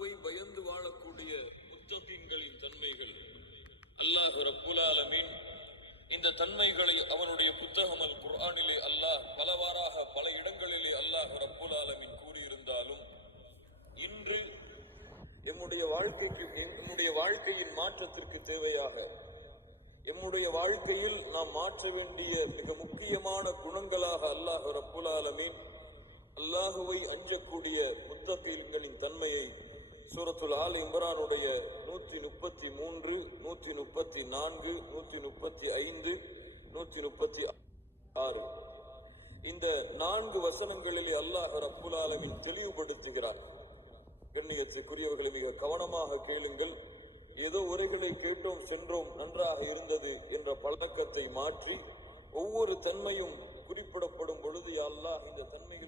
அல்லாஹுவை பயந்து வாழக்கூடிய முத்தகீன்களின் தன்மைகள். அல்லாஹ் ரப்புல் ஆலமீன் இந்த தன்மைகளை அவனுடைய புத்தகம் அல் குர்ஆனிலே அல்லாஹ் பலவாறாக பல இடங்களிலே அல்லாஹ் ரப்புல் ஆலமீன் கூறியிருந்தாலும், இன்று எம்முடைய வாழ்க்கையின் மாற்றத்திற்கு தேவையாக எம்முடைய வாழ்க்கையில் நாம் மாற்ற வேண்டிய மிக முக்கியமான குணங்களாக அல்லாஹ் ரப்புல் ஆலமீன் அல்லாஹுவை அஞ்சக்கூடிய முத்தகீன்களின் தன்மையை சூரத்துல் ஆல் இம்ரானுடைய 133, 134, 135, 136 இந்த 4 வசனங்களிலே அல்லாஹ் ரப்புல் ஆலமீன் தெளிவுபடுத்துகிறார். கண்ணியத்துக்குரியவர்களை மிக கவனமாக கேளுங்கள். ஏதோ உரைகளை கேட்டோம் சென்றோம் நன்றாக இருந்தது என்ற பழக்கத்தை மாற்றி ஒவ்வொரு தன்மையும் குறிப்பிடப்படும் பொழுது, யா அல்லாஹ் இந்த தன்மை